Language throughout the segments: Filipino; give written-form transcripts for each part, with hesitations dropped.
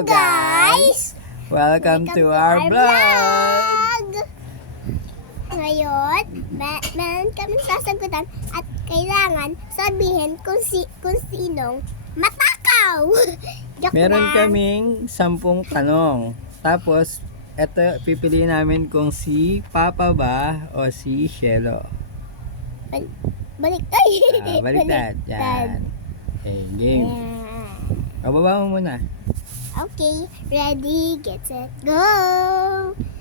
Hello guys! Welcome to our vlog! Ngayon, meron kaming sasagutan at kailangan sabihin kung sinong matakaw. Joke Meron lang. kaming 10 tanong. Tapos, eto pipiliin namin kung si Papa ba o si Shelo. Balik. Ay! Baliktad. Yan. Okay, game. Pababa mo muna. Okay, ready, get set, go!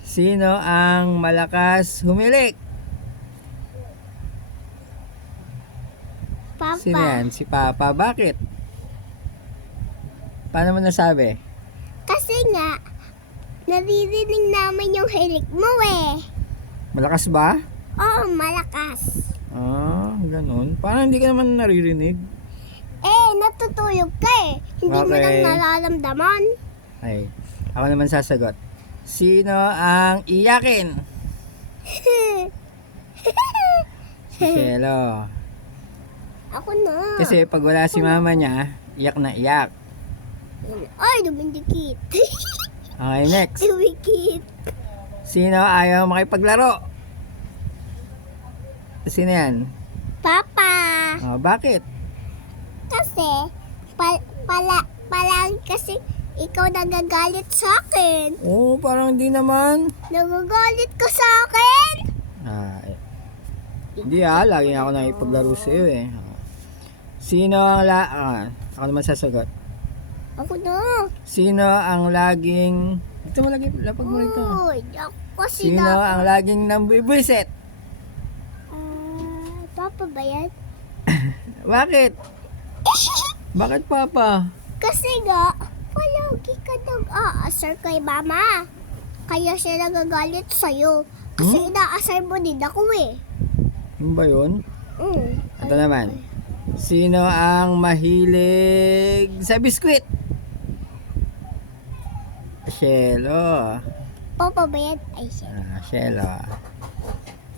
Sino ang malakas humilik? Papa. Sino yan? Si Papa. Bakit? Paano mo nasabi? Kasi nga, naririnig namin yung hilik mo eh. Malakas ba? Oo, malakas. Ganun. Parang hindi ka naman naririnig. Natutulog ka eh. Hindi mo Okay. lang nararamdaman. Ay, ako naman sasagot. Sino ang iyakin? Si Shelo. Ako na. Kasi pag wala si mama niya, iyak na iyak. Ay, dumidikit. Okay, next. Dumidikit. Sino ayaw makipaglaro? Sino yan? Papa. Bakit? Kasi, palagi kasi ikaw nagagalit sa akin. Parang hindi naman. Nagagalit ka sa akin? Hindi lagi ako nakipaglaro sa iyo eh. Sino ang ako naman sasagot. Ako na. Sino ang laging Ito mo lagi, lapag mo rito. Uy, ako kasi Sino ang laging nambibwisit? Papa ba yan? Bakit? Bakit Papa? Kasi nga, palagi ka nag-aasar kay mama. Kaya siya nagagalit sa'yo. Kasi inaasar mo din ako eh. Ano ba yun? Ito Ay, naman. Sino ang mahilig sa biskwit? Shelo. Papa ba yan? Ay, siya. Shelo.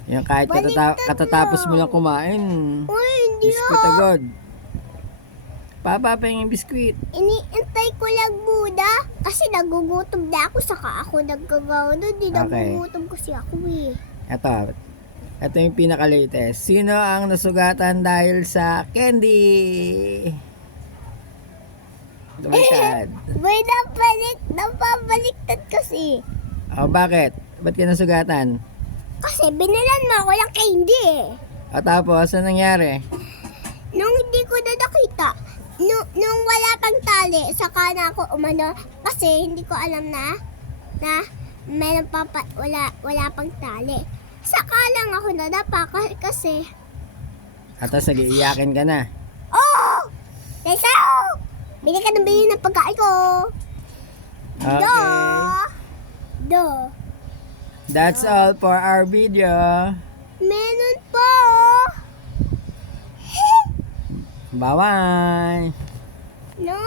Yung kahit Baliktad katatapos mo lang. lang kumain, Uy, hindi biskwit agad. Papa, pahingin biskwit. Iniintay ko lang muna. Kasi nagugutom na ako. Saka ako naggagawa nun. Di Okay. nagugutom kasi ako eh. Ito yung pinaka-latest. Sino ang nasugatan dahil sa candy? Dumaliktad. May napabaliktad kasi. Bakit? Ba't ka nasugatan? Kasi binilan mo ako ng candy eh. Tapos, ano nangyari? Nung hindi ko na nakita, nung wala pang tali, saka na ako umano, kasi hindi ko alam na meron wala pang tali. Saka lang ako nadapa kasi, Tapos, nag-iiyakin ka na. Tessa! Bili ka ng bili ng pagkain ko! Okay. Do! That's all for our video. Meron po! Bye-bye. No!